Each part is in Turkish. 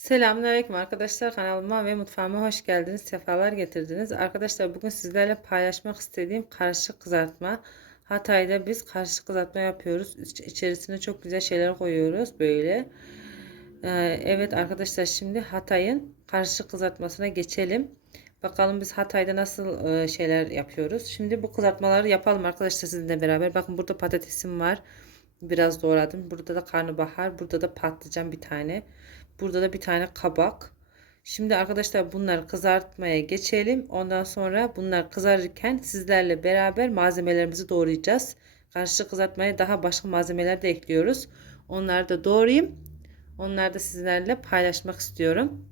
Selamünaleyküm arkadaşlar kanalıma ve mutfağıma hoş geldiniz. Sefalar getirdiniz. Arkadaşlar bugün sizlerle paylaşmak istediğim karışık kızartma. Hatay'da biz karışık kızartma yapıyoruz. İç- İçerisine çok güzel şeyler koyuyoruz böyle. Ee, evet arkadaşlar şimdi Hatay'ın karışık kızartmasına geçelim. Bakalım biz Hatay'da nasıl e, şeyler yapıyoruz. Şimdi bu kızartmaları yapalım arkadaşlar sizinle beraber. Bakın burada patatesim var. Biraz doğradım. Burada da karnabahar. Burada da patlıcan bir tane. Burada da bir tane kabak. Şimdi arkadaşlar bunları kızartmaya geçelim. Ondan sonra bunlar kızarırken sizlerle beraber malzemelerimizi doğrayacağız. Karışık kızartmaya daha başka malzemeler de ekliyoruz. Onları da doğrayayım. Onları da sizlerle paylaşmak istiyorum.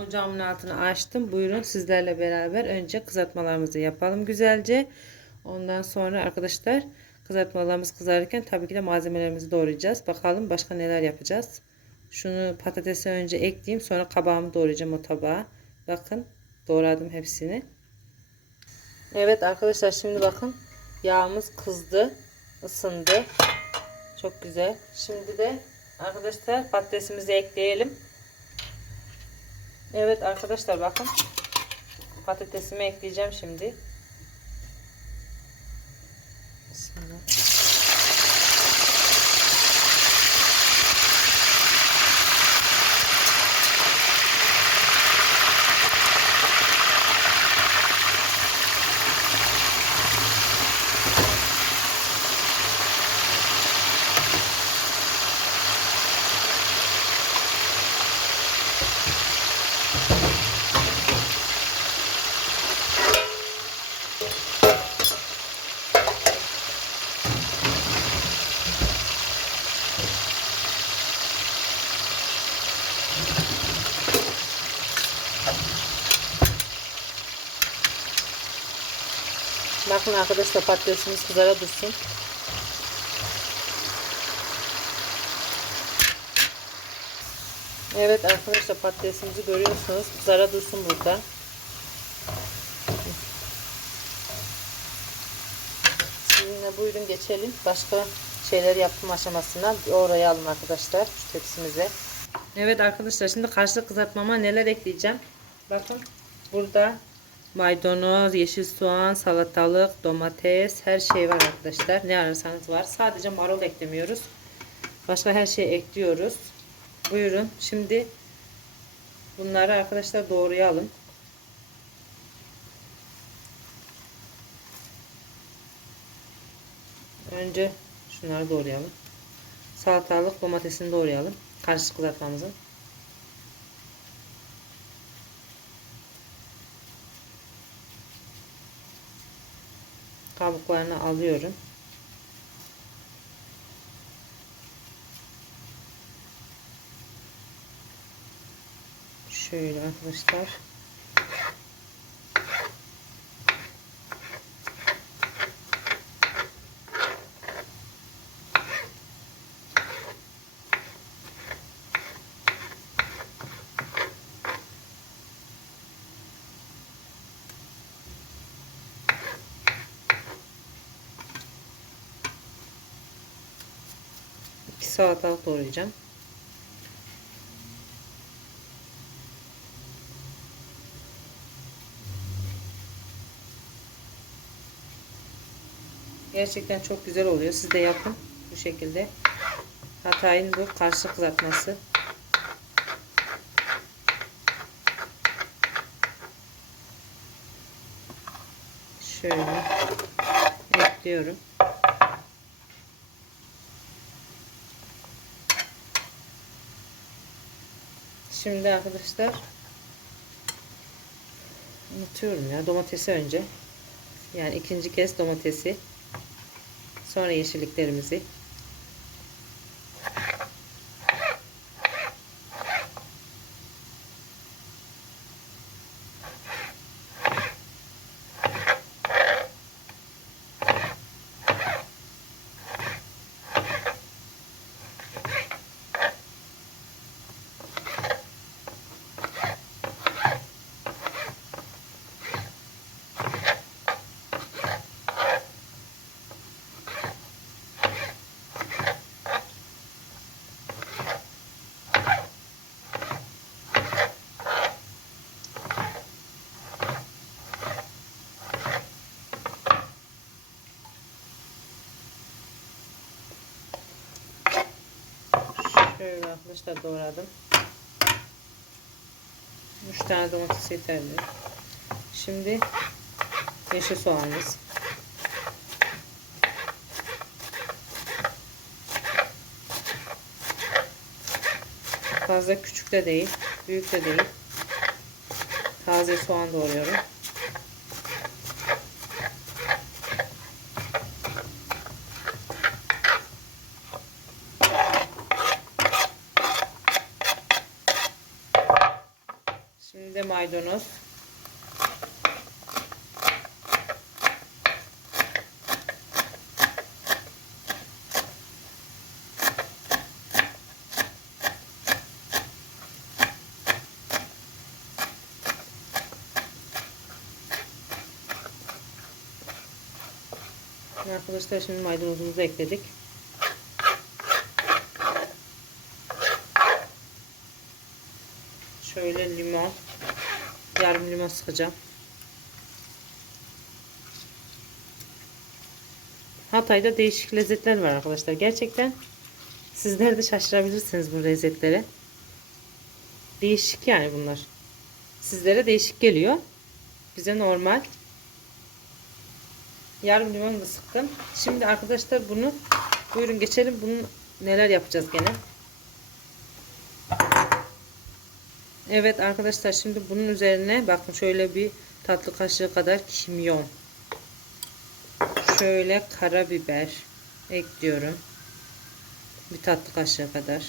Ocağımın altını açtım. Buyurun sizlerle beraber önce kızartmalarımızı yapalım güzelce. Ondan sonra arkadaşlar kızartmalarımız kızarırken tabii ki de malzemelerimizi doğrayacağız. Bakalım başka neler yapacağız. Şunu patatesi önce ekleyeyim. Sonra kabağımı doğrayacağım o tabağa. Bakın doğradım hepsini. Evet arkadaşlar şimdi bakın yağımız kızdı. ısındı. Çok güzel. Şimdi de arkadaşlar patatesimizi ekleyelim. Evet arkadaşlar bakın. Patatesimi ekleyeceğim şimdi. Bismillah. Bakın arkadaşlar patatesimiz kızara dursun. Evet arkadaşlar patatesimizi görüyorsunuz. Kızara dursun burada. Sizinle buyurun geçelim. Başka şeyler yapım aşamasına oraya alın arkadaşlar. Şu tepsimize. Evet arkadaşlar şimdi karşılık kızartmama neler ekleyeceğim. Bakın burada maydanoz, yeşil soğan, salatalık, domates her şey var arkadaşlar. Ne ararsanız var. Sadece marul eklemiyoruz. Başka her şeyi ekliyoruz. Buyurun. Şimdi bunları arkadaşlar doğrayalım. Önce şunları doğrayalım. Salatalık, domatesini doğrayalım. Karışık kızartmamızın. Kabuklarını alıyorum. Şöyle arkadaşlar. Salatalık doğrayacağım. Gerçekten çok güzel oluyor. Siz de yapın bu şekilde. Hatay'ın bu karşı kızartması. Şöyle ekliyorum. Şimdi arkadaşlar unutuyorum ya domatesi önce. Yani ikinci kez domatesi. Sonra yeşilliklerimizi. Şöyle arkadaşlar doğradım. 3 tane domates yeterli. Şimdi yeşil soğanımız. Fazla küçük de değil, büyük de değil. Taze soğan doğruyorum. Şimdi de maydanoz. Arkadaşlar şimdi maydanozumuzu ekledik. Şöyle limon. Yarım limon sıkacağım. Hatay'da değişik lezzetler var arkadaşlar. Gerçekten sizler de şaşırabilirsiniz bu lezzetlere. Değişik yani bunlar. Sizlere değişik geliyor. Bize normal. Yarım limon da sıktım. Şimdi arkadaşlar bunu buyurun geçelim. Bunu neler yapacağız gene. Evet arkadaşlar şimdi bunun üzerine bakın şöyle bir tatlı kaşığı kadar kimyon. Şöyle karabiber ekliyorum. Bir tatlı kaşığı kadar.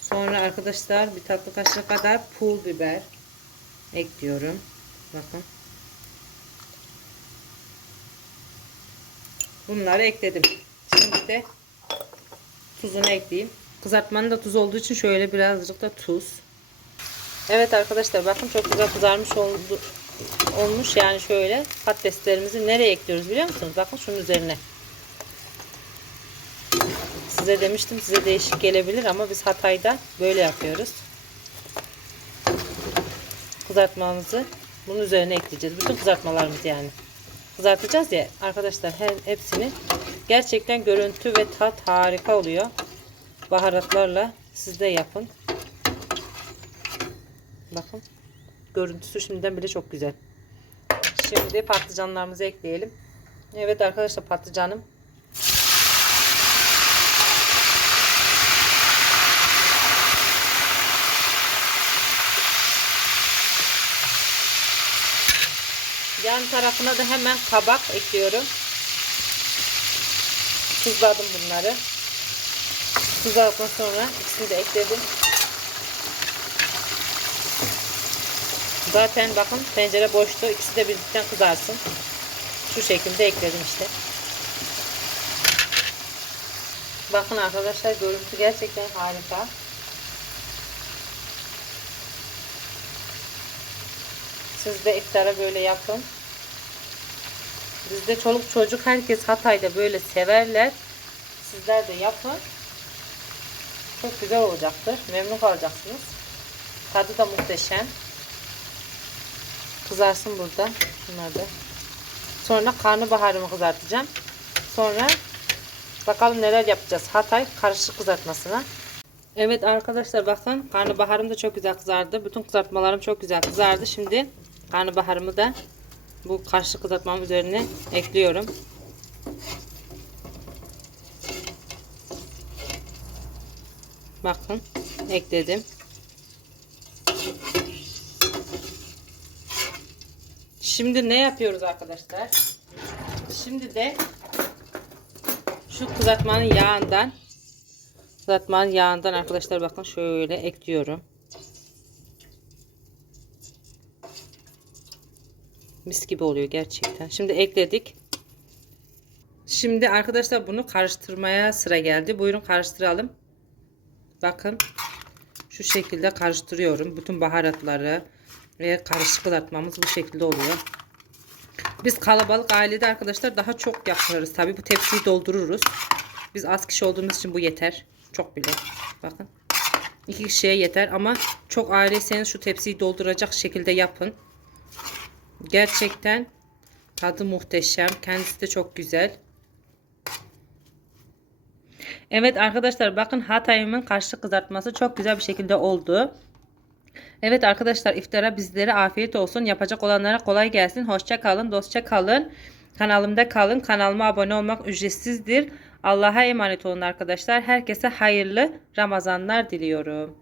Sonra arkadaşlar bir tatlı kaşığı kadar pul biber ekliyorum. Bakın. Bunları ekledim. Şimdi de tuzunu ekleyeyim. Kızartmanın da tuz olduğu için şöyle birazcık da tuz. Evet arkadaşlar bakın çok güzel kızarmış oldu, olmuş. Yani şöyle patateslerimizi nereye ekliyoruz biliyor musunuz? Bakın şunun üzerine. Size demiştim size değişik gelebilir ama biz Hatay'da böyle yapıyoruz. Kızartmamızı bunun üzerine ekleyeceğiz. Bütün kızartmalarımız yani. Kızartacağız ya arkadaşlar her hepsini gerçekten görüntü ve tat harika oluyor baharatlarla siz de yapın. Bakın. Görüntüsü şimdiden bile çok güzel. Şimdi patlıcanlarımızı ekleyelim. Evet arkadaşlar patlıcanım. Yan tarafına da hemen kabak ekliyorum. Tuzladım bunları. Kızartma sonra ikisini de ekledim. Zaten bakın tencere boştu. İkisi de birlikte kızarsın. Şu şekilde ekledim işte. Bakın arkadaşlar görüntü gerçekten harika. Siz de iftara böyle yapın. Bizde çoluk çocuk herkes Hatay'da böyle severler. Sizler de yapın. Çok güzel olacaktır. Memnun kalacaksınız. Tadı da muhteşem. Kızarsın burada. Şunlar da. Sonra karnabaharımı kızartacağım. Sonra bakalım neler yapacağız. Hatay karışık kızartmasına. Evet arkadaşlar bakın karnabaharım da çok güzel kızardı. Bütün kızartmalarım çok güzel kızardı. Şimdi karnabaharımı da bu karışık kızartmam üzerine ekliyorum. Bakın ekledim. Şimdi ne yapıyoruz arkadaşlar? Şimdi de şu kızartmanın yağından kızartmanın yağından arkadaşlar bakın şöyle ekliyorum. Mis gibi oluyor gerçekten. Şimdi ekledik. Şimdi arkadaşlar bunu karıştırmaya sıra geldi. Buyurun karıştıralım. Bakın şu şekilde karıştırıyorum. Bütün baharatları ve karışık kızartmamız bu şekilde oluyor. Biz kalabalık ailede arkadaşlar daha çok yaparız. Tabi bu tepsiyi doldururuz. Biz az kişi olduğumuz için bu yeter. Çok bile. Bakın. iki kişiye yeter ama çok aileyseniz şu tepsiyi dolduracak şekilde yapın. Gerçekten tadı muhteşem. Kendisi de çok güzel. Evet arkadaşlar bakın Hatay'ımın karşı kızartması çok güzel bir şekilde oldu. Evet arkadaşlar iftara bizlere afiyet olsun. Yapacak olanlara kolay gelsin. Hoşça kalın, dostça kalın. Kanalımda kalın. Kanalıma abone olmak ücretsizdir. Allah'a emanet olun arkadaşlar. Herkese hayırlı Ramazanlar diliyorum.